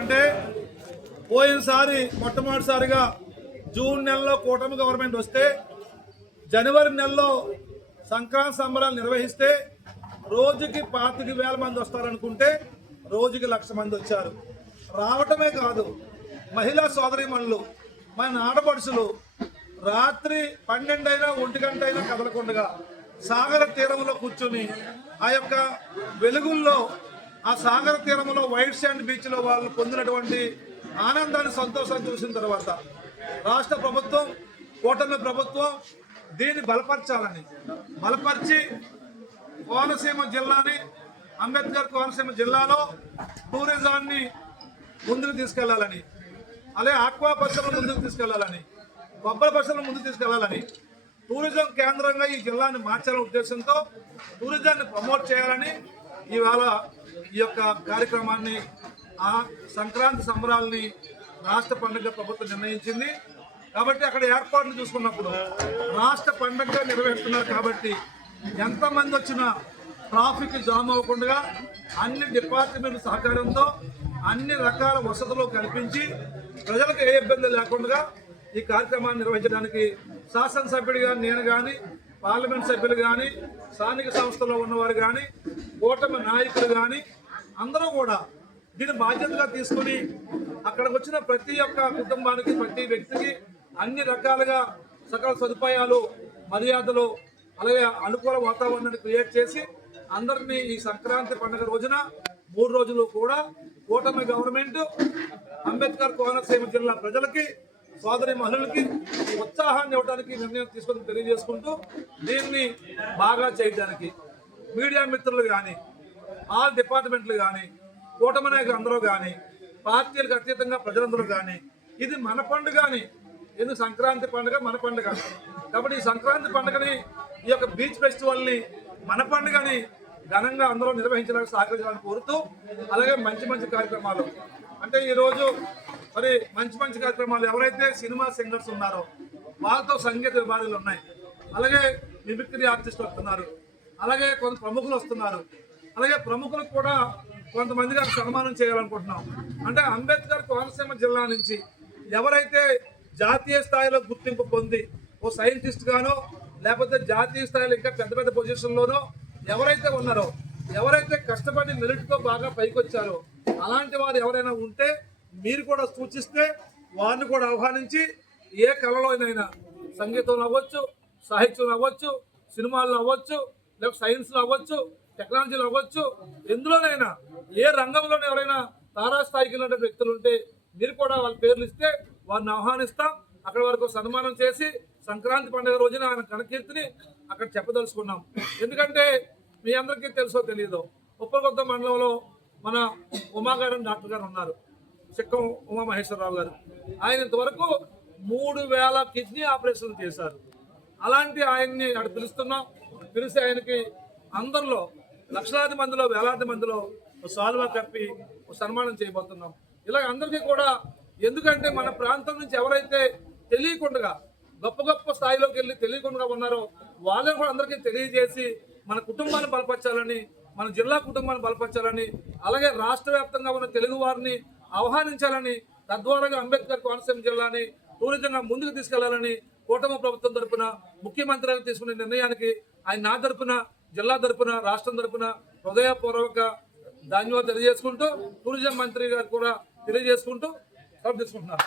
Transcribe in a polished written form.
అంటే పోయినసారి మొట్టమొదటిసారిగా జూన్ నెలలో కూటమి గవర్నమెంట్ వస్తే జనవరి నెలలో సంక్రాంతి సంబరాలు నిర్వహిస్తే రోజుకి 25,000 మంది వస్తారనుకుంటే రోజుకి 1,00,000 మంది వచ్చారు. రావటమే కాదు, మహిళా సోదరీమణులు మన ఆడపడుచులు రాత్రి 12 అయినా 1 గంట అయినా కదలకుండా సాగర తీరంలో కూర్చొని ఆ యొక్క వెలుగుల్లో ఆ సాగర తీరంలో వైట్ శాండ్ బీచ్లో వాళ్ళు పొందినటువంటి ఆనందాన్ని సంతోషాన్ని చూసిన తర్వాత రాష్ట్ర ప్రభుత్వం కూటమి ప్రభుత్వం దీన్ని బలపరిచి కోనసీమ జిల్లాని అంబేద్కర్ కోనసీమ జిల్లాలో టూరిజాన్ని ముందుకు తీసుకెళ్లాలని, అలాగే ఆక్వా పరిశ్రమను ముందుకు తీసుకెళ్లాలని, కొబ్బరి పరిశ్రమను ముందుకు తీసుకెళ్లాలని, టూరిజం కేంద్రంగా ఈ జిల్లాని మార్చాలనే ఉద్దేశంతో టూరిజాన్ని ప్రమోట్ చేయాలని ఇవాళ ఈ యొక్క కార్యక్రమాన్ని ఆ సంక్రాంతి సంబరాలని రాష్ట్ర పండుగ ప్రభుత్వం నిర్ణయించింది. కాబట్టి అక్కడ ఏర్పాట్లు చూసుకున్నప్పుడు రాష్ట్ర పండుగగా నిర్వహిస్తున్నారు కాబట్టి ఎంతమంది వచ్చినా ట్రాఫిక్ జామ్ అవ్వకుండా అన్ని డిపార్ట్మెంట్ సహకారంతో అన్ని రకాల వసతులు కల్పించి ప్రజలకు ఏ ఇబ్బంది లేకుండా ఈ కార్యక్రమాన్ని నిర్వహించడానికి శాసనసభ్యుడిగా నేను కానీ, పార్లమెంట్ సభ్యులు కానీ, స్థానిక సంస్థల్లో ఉన్నవారు కానీ, కూటమి నాయకులు కానీ అందరూ కూడా దీన్ని బాధ్యతగా తీసుకుని అక్కడికి వచ్చిన ప్రతి ఒక్క కుటుంబానికి, ప్రతి వ్యక్తికి అన్ని రకాలుగా సకల సదుపాయాలు, మర్యాదలు, అలాగే అనుకూల వాతావరణాన్ని క్రియేట్ చేసి అందరినీ ఈ సంక్రాంతి పండుగ రోజున 3 రోజులు కూడా కూటమి గవర్నమెంట్ అంబేద్కర్ కోనసీమ జిల్లా ప్రజలకి, సోదరి మహిళలకి ఉత్సాహాన్ని ఇవ్వడానికి నిర్ణయం తీసుకొని తెలియజేసుకుంటూ దీన్ని బాగా చేయడానికి మీడియా మిత్రులు కానీ, ఆల్ డిపార్ట్మెంట్లు కానీ, కూటమి నాయకులు అందరూ కానీ, పార్టీలకు అతీతంగా ప్రజలందరూ కానీ ఇది మన పండుగ అని, ఎందుకు సంక్రాంతి పండుగ మన పండుగ కాబట్టి ఈ సంక్రాంతి పండుగని, ఈ యొక్క బీచ్ ఫెస్టివల్ని మన పండుగని ఘనంగా అందరూ నిర్వహించడానికి సహకరించాలని కోరుతూ, అలాగే మంచి కార్యక్రమాలు అంటే ఈరోజు మరి మంచి కార్యక్రమాలు ఎవరైతే సినిమా సింగర్స్ ఉన్నారో వాళ్ళతో సంగీత విభాగాలు ఉన్నాయి, అలాగే మిమిక్రీ ఆర్టిస్టులు వస్తున్నారు, అలాగే కొంత ప్రముఖులు వస్తున్నారు, అలాగే ప్రముఖులకు కూడా కొంతమంది గారికి సన్మానం చేయాలనుకుంటున్నాం. అంటే అంబేద్కర్ కోనసీమ జిల్లా నుంచి ఎవరైతే జాతీయ స్థాయిలో గుర్తింపు పొంది ఓ సైంటిస్ట్ గానో లేకపోతే జాతీయ స్థాయిలో ఇంకా పెద్ద పొజిషన్లోనో ఎవరైతే ఉన్నారో, ఎవరైతే కష్టపడి మెరిట్తో బాగా పైకొచ్చారో అలాంటి వారు ఎవరైనా ఉంటే మీరు కూడా సూచిస్తే వారిని కూడా ఆహ్వానించి ఏ కళలోనైనా, సంగీతంలో అవ్వచ్చు, సాహిత్యంలో అవ్వచ్చు, సినిమాల్లో అవ్వచ్చు, లేకపోతే సైన్స్లో అవ్వచ్చు, టెక్నాలజీలో అవ్వచ్చు, ఎందులోనైనా ఏ రంగంలోనే ఎవరైనా తారాస్థాయికి వెళ్ళిన వ్యక్తులు ఉంటే మీరు కూడా వాళ్ళ పేర్లు ఇస్తే వారిని ఆహ్వానిస్తాం. అక్కడ వరకు సన్మానం చేసి సంక్రాంతి పండుగ రోజున ఆయన కనకీర్తిని అక్కడ చెప్పదలుచుకున్నాం. ఎందుకంటే మీ అందరికీ తెలుసో తెలియదో ఉప్పలకొత్త మండలంలో మన ఉమాగారు డాక్టర్ గారు ఉన్నారు, చిక్కం ఉమామహేశ్వరరావు గారు. ఆయన ఇంతవరకు 3,000 కిడ్నీ ఆపరేషన్లు చేశారు. అలాంటి ఆయన్ని అక్కడ పిలుస్తున్నాం. పిలిచి ఆయనకి అందరిలో లక్షలాది మందిలో, వేలాది మందిలో సాల్వా కప్పి సన్మానం చేయబోతున్నాం. ఇలా అందరికీ కూడా, ఎందుకంటే మన ప్రాంతం నుంచి ఎవరైతే తెలియకుండా గొప్ప స్థాయిలోకి వెళ్ళి తెలియకుండా ఉన్నారో వాళ్ళని కూడా అందరికీ తెలియజేసి మన కుటుంబాన్ని బలపరచాలని, మన జిల్లా కుటుంబాన్ని బలపరచాలని, అలాగే రాష్ట్ర వ్యాప్తంగా ఉన్న తెలుగు వారిని ఆహ్వానించాలని, తద్వారా అంబేద్కర్ కోనసీమ జిల్లాని టూరిజంగా ముందుకు తీసుకెళ్లాలని కూటమి ప్రభుత్వం తరపున ముఖ్యమంత్రి గారు తీసుకునే నిర్ణయానికి ఆయన నా తరపున, జిల్లా తరపున, రాష్ట్రం తరపున హృదయపూర్వక ధన్యవాదాలు తెలియజేసుకుంటూ టూరిజం మంత్రి గారు కూడా తెలియజేసుకుంటూ తీసుకుంటున్నారు.